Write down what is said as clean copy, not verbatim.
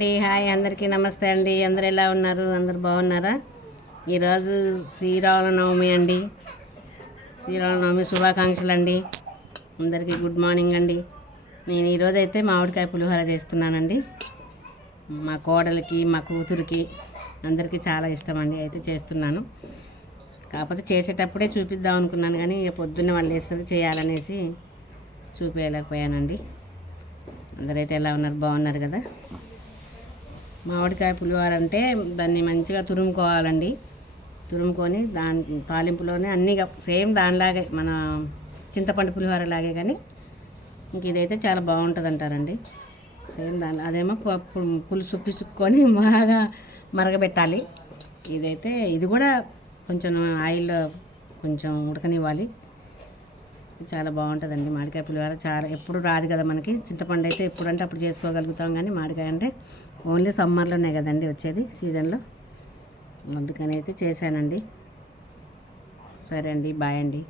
అండి. హాయ్ అందరికీ నమస్తే అండి. అందరు ఎలా ఉన్నారు? అందరు బాగున్నారా? ఈరోజు శ్రీరామనవమి అండి. శ్రీరామనవమి శుభాకాంక్షలు అండి. అందరికీ గుడ్ మార్నింగ్ అండి. నేను ఈరోజైతే మామిడికాయ పులిహోర చేస్తున్నానండి. మా కోడలికి మా కూతురికి అందరికీ చాలా ఇష్టం అండి. అయితే చేస్తున్నాను. కాకపోతే చేసేటప్పుడే చూపిద్దాం అనుకున్నాను, కానీ ఇక పొద్దున్నే వాళ్ళు వేస్తారు చేయాలనేసి చూపించలేకపోయానండి. అందరైతే ఎలా ఉన్నారు? బాగున్నారు కదా? మామిడికాయ పులిహోర అంటే దాన్ని మంచిగా తురుముకోవాలండి. తురుముకొని దాని తాలింపులోనే అన్నీ సేమ్ దానిలాగే మన చింతపండు పులిహోర లాగే, కానీ ఇంక ఇదైతే చాలా బాగుంటుంది అంటారండి. సేమ్ దాని అదేమో పులుసు పిసుక్కొని బాగా మరగబెట్టాలి. ఇది కూడా కొంచెం ఆయిల్లో కొంచెం ఉడకనివ్వాలి. చాలా బాగుంటుందండి మామిడికాయ పులిహోర. చాలా ఎప్పుడు రాదు కదా మనకి. చింతపండు అయితే ఎప్పుడంటే అప్పుడు చేసుకోగలుగుతాం, కానీ మామిడికాయ అంటే ఓన్లీ సమ్మర్లోనే కదండి వచ్చేది, సీజన్లో. అందుకని అయితే చేశానండి. సరే అండి, బాయ్ అండి.